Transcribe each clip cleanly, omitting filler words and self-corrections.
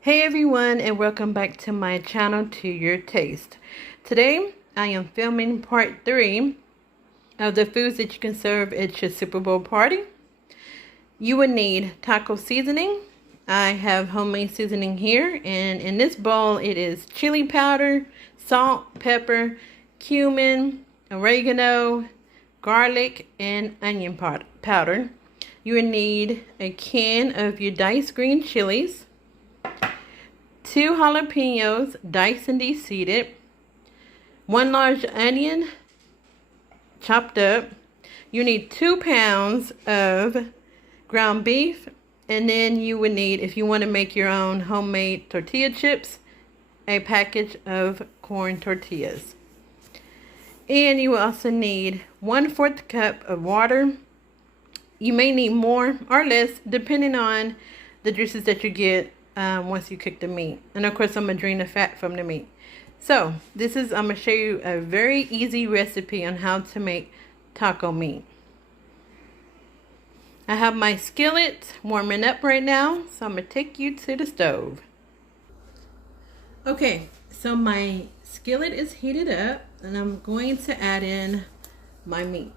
Hey everyone, and welcome back to my channel, To Your Taste. Today I am filming part 3 of the foods that you can serve at your Super Bowl party. You would need taco seasoning. I have homemade seasoning here, and in this bowl it is chili powder, salt, pepper, cumin, oregano, garlic, and onion powder. You would need a can of your diced green chilies, 2 jalapeños diced and deseeded, 1 large onion chopped up. You need 2 pounds of ground beef, and then you would need, if you want to make your own homemade tortilla chips, a package of corn tortillas. And you will also need 1/4 cup of water. You may need more or less depending on the juices that you get once you cook the meat. And of course I'm going to drain the fat from the meat. So I'm going to show you a very easy recipe on how to make taco meat. I have my skillet warming up right now, so I'm going to take you to the stove. Okay, so my skillet is heated up and I'm going to add in my meat.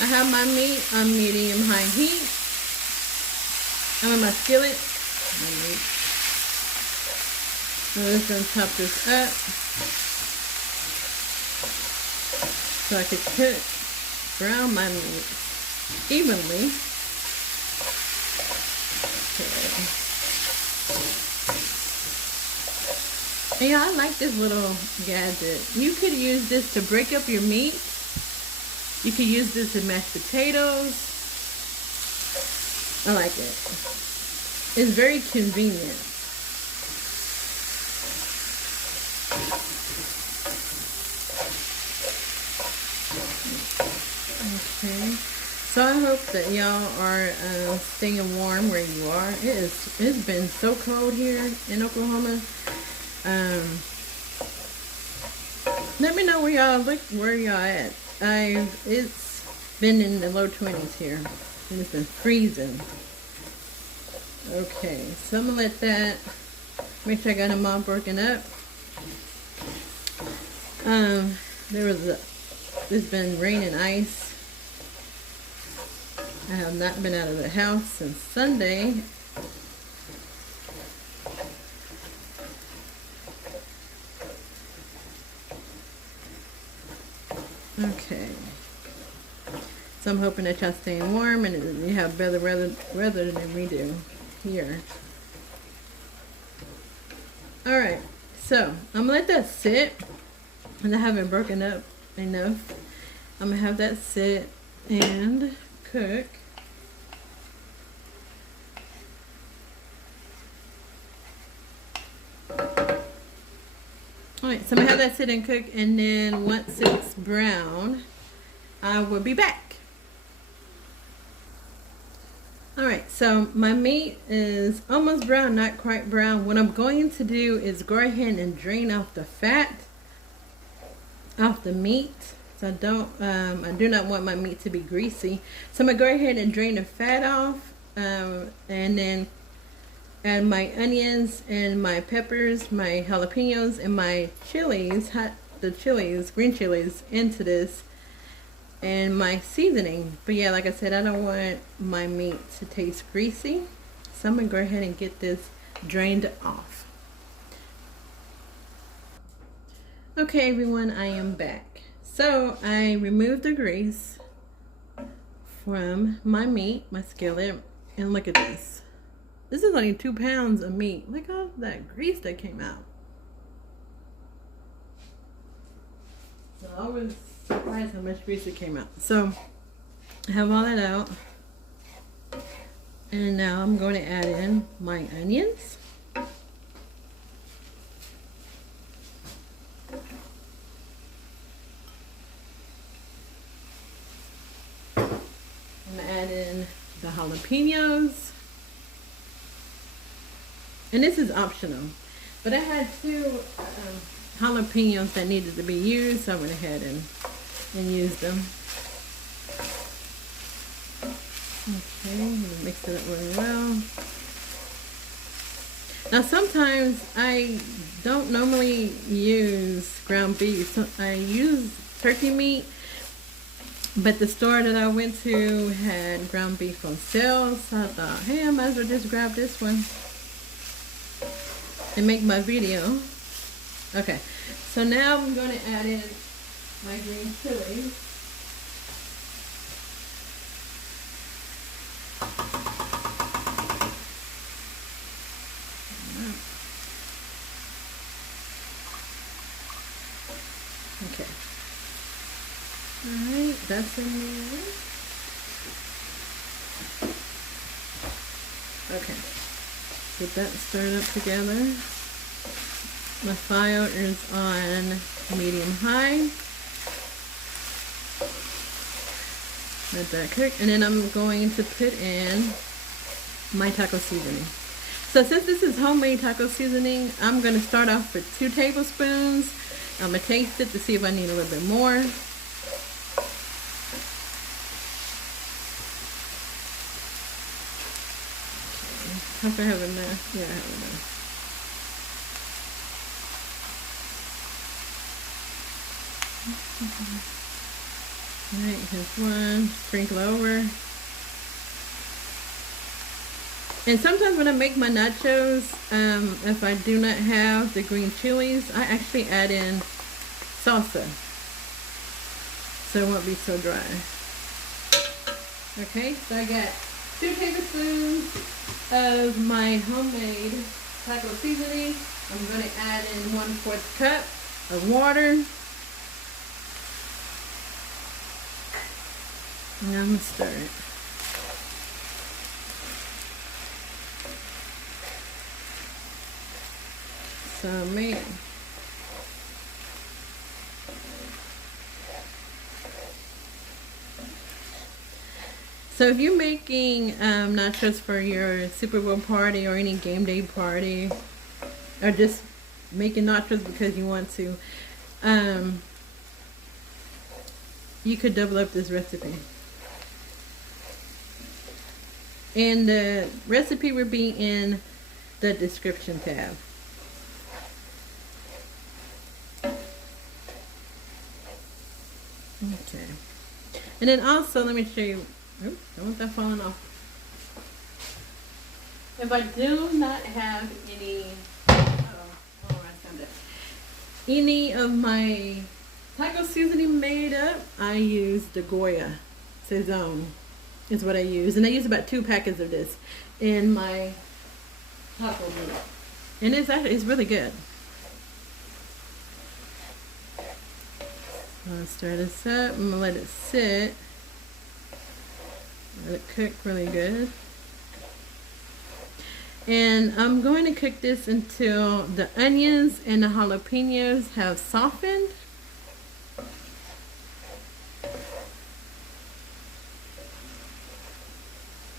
I have my meat on medium-high heat. I'm in my skillet. I'm just going to chop this up so I can brown my meat evenly. Okay. Yeah, I like this little gadget. You could use this to break up your meat. You could use this in mashed potatoes. I like it. It's very convenient. Okay. So I hope that y'all are staying warm where you are. It's been so cold here in Oklahoma. Let me know where y'all at. It's been in the low 20s here, and it's been freezing. Okay, so I'm gonna let that, make sure I got them all broken up. There's been rain and ice. I have not been out of the house since Sunday. Okay, so I'm hoping that y'all staying warm and you have better weather than we do here. Alright, so I'm gonna let that sit, and I haven't broken up enough. I'm gonna have that sit and cook. Alright, so I'm going to have that sit and cook, and then once it's brown, I will be back. Alright, so my meat is almost brown, not quite brown. What I'm going to do is go ahead and drain off the fat off the meat. So I do not want my meat to be greasy. So I'm going to go ahead and drain the fat off, and then add my onions and my peppers, my jalapenos, and my chilies, green chilies, into this, and my seasoning. But yeah, like I said, I don't want my meat to taste greasy, so I'm gonna go ahead and get this drained off. Okay everyone, I am back. So I removed the grease from my meat, my skillet, and look at this. This is only 2 pounds of meat. Look at all that grease that came out. So I was surprised how much grease that came out. So I have all that out. And now I'm going to add in my onions. jalapeños. And this is optional. But I had two jalapenos that needed to be used, so I went ahead and used them. Okay, mix it up really well. Now sometimes I don't normally use ground beef. So I use turkey meat, but the store that I went to had ground beef on sale, so I thought, hey, I might as well just grab this one and make my video. Okay, so now I'm going to add in my green chilies. Okay. Alright, that's in there. Okay. Get that stirred up together. My fire is on medium-high. Let that cook. And then I'm going to put in my taco seasoning. So since this is homemade taco seasoning, I'm going to start off with 2 tablespoons. I'm going to taste it to see if I need a little bit more. Hope I have enough. Yeah, I have enough. Alright, here's one. Sprinkle over. And sometimes when I make my nachos, if I do not have the green chilies, I actually add in salsa, so it won't be so dry. Okay, so I got 2 tablespoons of my homemade taco seasoning. I'm going to add in 1/4 cup of water. And I'm going to stir it. So, man. So if you're making nachos for your Super Bowl party or any game day party, or just making nachos because you want to, you could double up this recipe. And the recipe will be in the description tab. Okay. And then also, let me show you. Oops, don't want that falling off. If I do not have any of my taco seasoning made up, I use the Goya Sazon is what I use. And I use about 2 packets of this in my taco meat. And it's really good. I'll stir this up. I'm going to let it sit. Let it cook really good. And I'm going to cook this until the onions and the jalapenos have softened.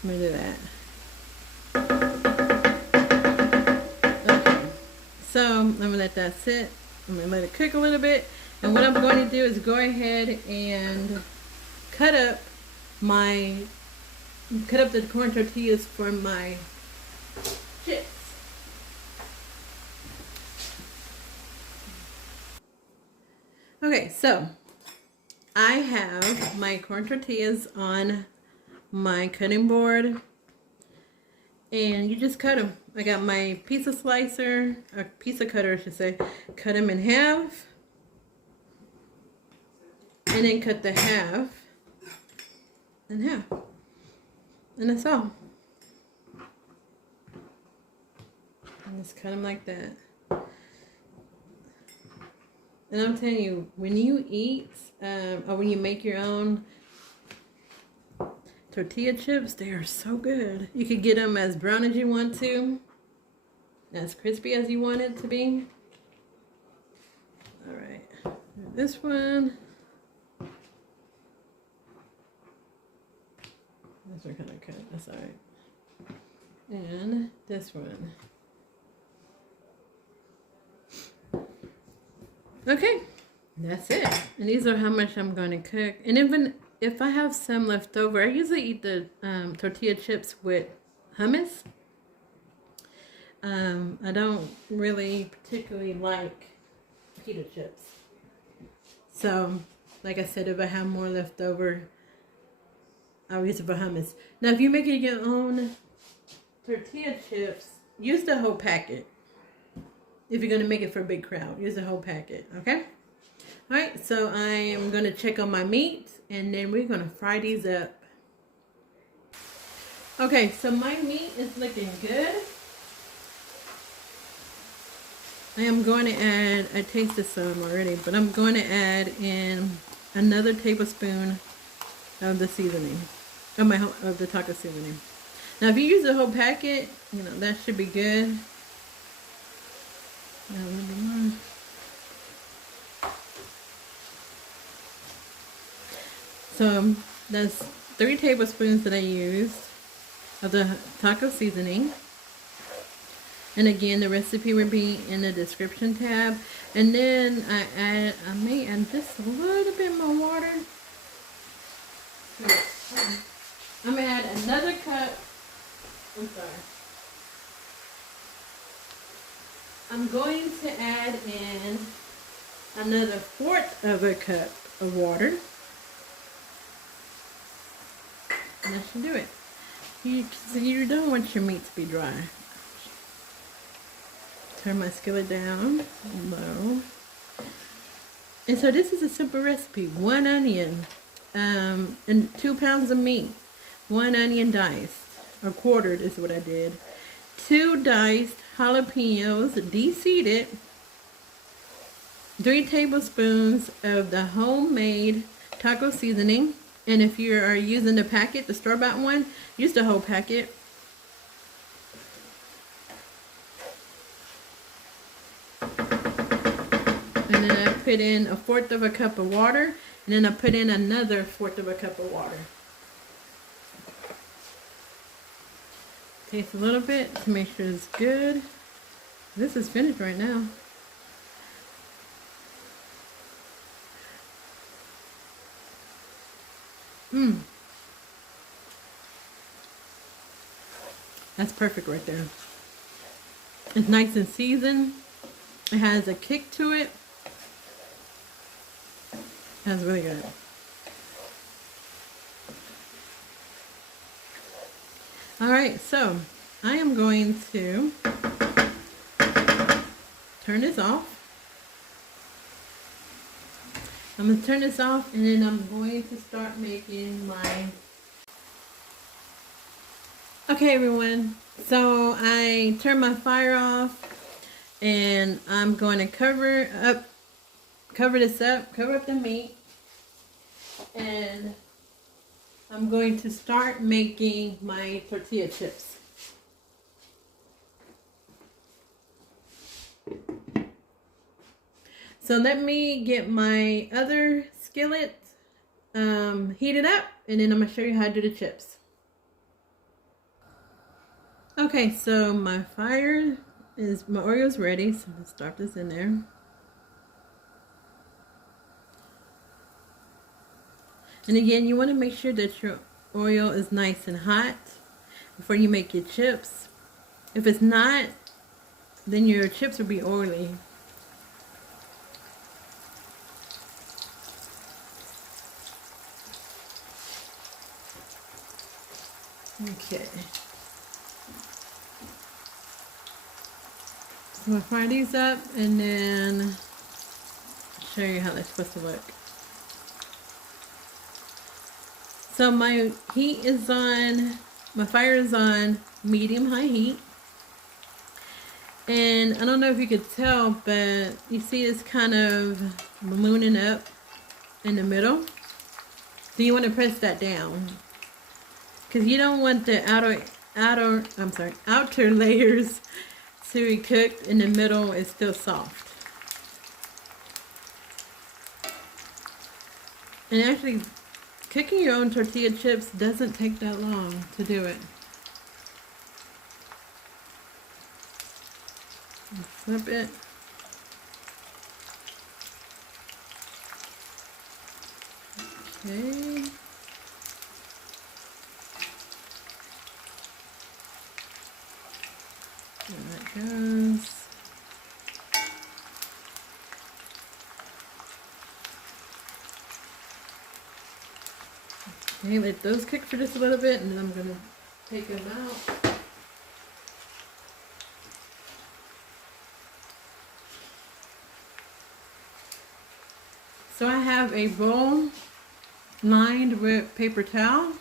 Let me do that. Okay. So I'm going to let that sit. I'm going to let it cook a little bit. And what I'm going to do is go ahead and cut up the corn tortillas for my chips. Okay, so I have my corn tortillas on my cutting board, and you just cut them. I got my pizza slicer, or pizza cutter I should say, cut them in half, and then cut the half in half. And that's all. And just cut them like that. And I'm telling you, when you eat, or when you make your own tortilla chips, they are so good. You could get them as brown as you want to, as crispy as you want it to be. Alright, this one. Those are kind of cut. That's all right. And this one. Okay, that's it. And these are how much I'm going to cook. And even if I have some left over, I usually eat the tortilla chips with hummus. I don't really particularly like pita chips. So, like I said, if I have more left over, I'll use it for hummus. Now, if you're making your own tortilla chips, use the whole packet. If you're going to make it for a big crowd, use the whole packet, okay? All right, so I am going to check on my meat, and then we're going to fry these up. Okay, so my meat is looking good. I am going to add, I tasted some already, but I'm going to add in another tablespoon of the seasoning, of the taco seasoning. Now, if you use the whole packet, you know, that should be good. A little bit more. So that's 3 tablespoons that I used of the taco seasoning. And again, the recipe will be in the description tab. And then I may add just a little bit more water. I'm gonna add another cup. I'm sorry. I'm going to add in another 1/4 of a cup of water. And that should do it. You don't want your meat to be dry. Turn my skillet down low. And so this is a simple recipe. 1 onion and 2 pounds of meat. 1 onion diced, or quartered is what I did. 2 diced jalapeños, deseeded. 3 tablespoons of the homemade taco seasoning. And if you are using the packet, the store-bought one, use the whole packet. And then I put in 1/4 of a cup of water. And then I put in another 1/4 of a cup of water. Taste a little bit to make sure it's good. This is finished right now. That's perfect right there. It's nice and seasoned. It has a kick to it. That's really good. Alright, so I am going to turn this off. I'm going to turn this off, and then I'm going to start making my... Okay, everyone. So I turned my fire off, and I'm going to cover up the meat, and I'm going to start making my tortilla chips. So let me get my other skillet heated up, and then I'm going to show you how to do the chips. Okay, so my Oreo's ready, so let's start this in there. And again, you want to make sure that your Oreo is nice and hot before you make your chips. If it's not, then your chips will be oily. Okay. So I'll fry these up, and then show you how they're supposed to look. So my fire is on medium-high heat. And I don't know if you could tell, but you see it's kind of ballooning up in the middle. So you want to press that down, because you don't want the outer layers to be cooked, and the middle is still soft. And it actually cooking your own tortilla chips doesn't take that long to do it. Flip it. Okay. There that goes. Okay, let those cook for just a little bit, and then I'm going to take them out. So I have a bowl lined with paper towel.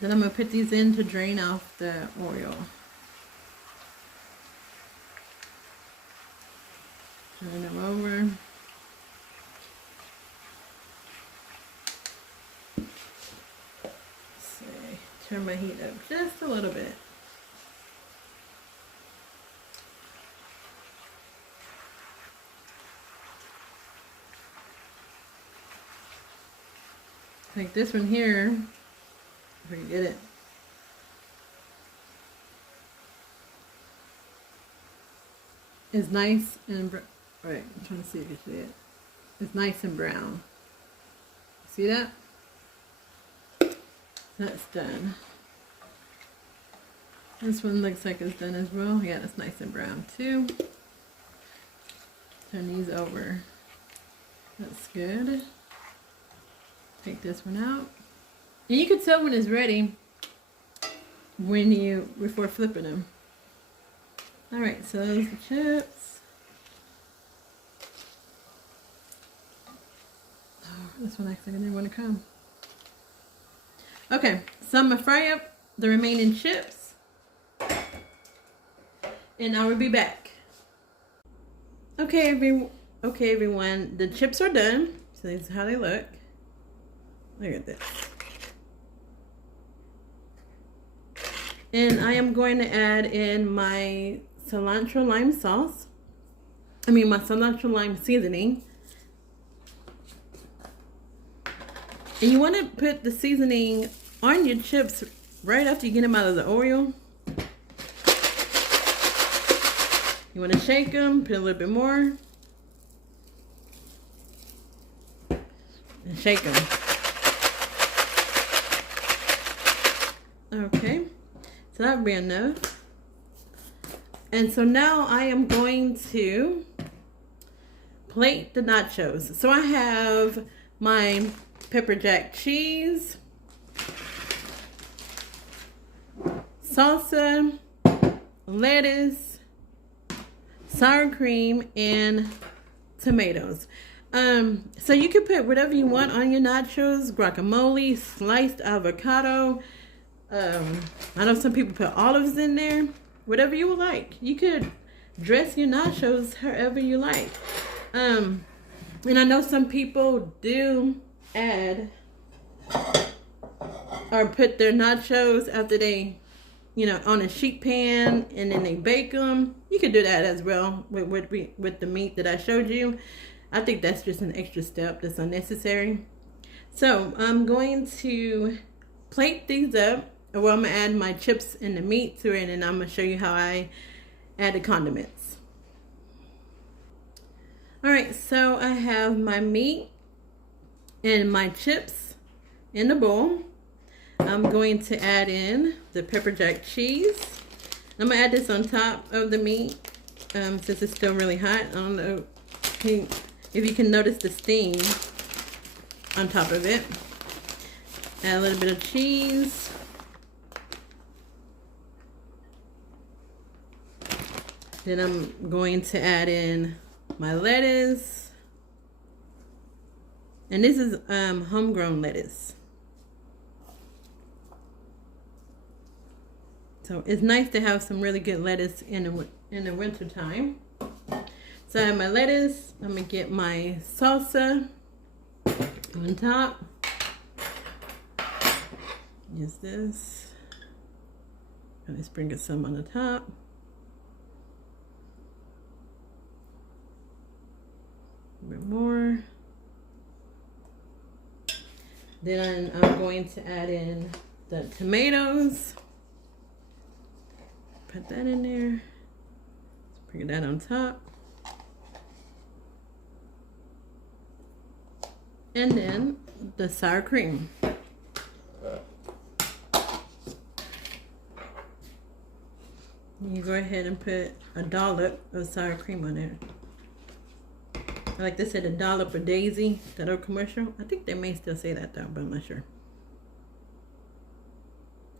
Then I'm going to put these in to drain off the oil. Turn them over. Turn my heat up just a little bit. Like this one here, if I can get it. It's nice and right. I'm trying to see if you see it. It's nice and brown. See that? That's done. This one looks like it's done as well. Yeah, it's nice and brown too. Turn these over. That's good. Take this one out. And you can tell when it's ready before flipping them. Alright, so those are the chips. Oh, this one actually didn't want to come. Okay, so I'm going to fry up the remaining chips, and I will be back. Okay, everyone, the chips are done. So this is how they look. Look at this. And I am going to add in my cilantro lime sauce. My cilantro lime seasoning. And you want to put the seasoning on your chips right after you get them out of the oil. You want to shake them, put a little bit more, and shake them. Okay, so that'll be enough. And so now I am going to plate the nachos. So I have my pepper jack cheese, salsa, lettuce, sour cream, and tomatoes. So you can put whatever you want on your nachos. Guacamole, sliced avocado. I know some people put olives in there. Whatever you would like. You could dress your nachos however you like. And I know some people do add or put their nachos after they, on a sheet pan, and then they bake them. You could do that as well with the meat that I showed you. I think that's just an extra step that's unnecessary. So I'm going to plate these up. Well, I'm going to add my chips and the meat to it, and I'm going to show you how I add the condiments. Alright, so I have my meat and my chips in the bowl. I'm going to add in the pepper jack cheese. I'm going to add this on top of the meat since it's still really hot. I don't know if you can notice the steam on top of it. Add a little bit of cheese. Then I'm going to add in my lettuce. And this is homegrown lettuce. So it's nice to have some really good lettuce in the winter time. So I have my lettuce. I'm going to get my salsa on top. Use this. I'm just sprinkle some on the top. A bit more. Then I'm going to add in the tomatoes. Put that in there. Bring that on top. And then the sour cream. You go ahead and put a dollop of sour cream on there. Like they said, a dollop of Daisy, that old commercial. I think they may still say that though, but I'm not sure.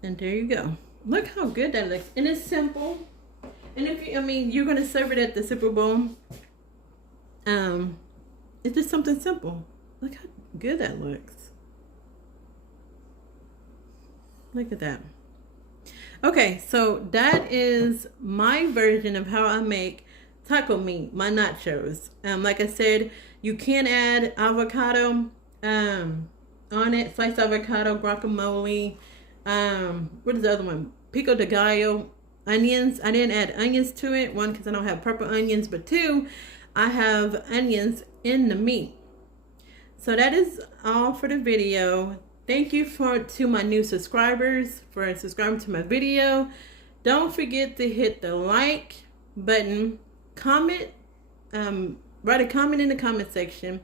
And there you go. Look how good that looks. And it's simple. And if you, I mean, you're going to serve it at the Super Bowl. It's just something simple. Look how good that looks. Look at that. Okay, so that is my version of how I make taco meat, my nachos. Like I said, you can add avocado on it, sliced avocado, guacamole. What is the other one? Pico de gallo, onions. I didn't add onions to it. One, because I don't have purple onions, but two, I have onions in the meat. So that is all for the video. Thank you to my new subscribers for subscribing to my video. Don't forget to hit the like button, comment, write a comment in the comment section.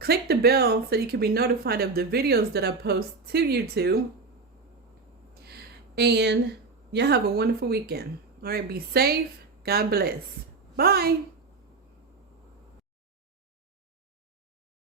Click the bell so you can be notified of the videos that I post to YouTube. And y'all have a wonderful weekend. All right, be safe. God bless. Bye.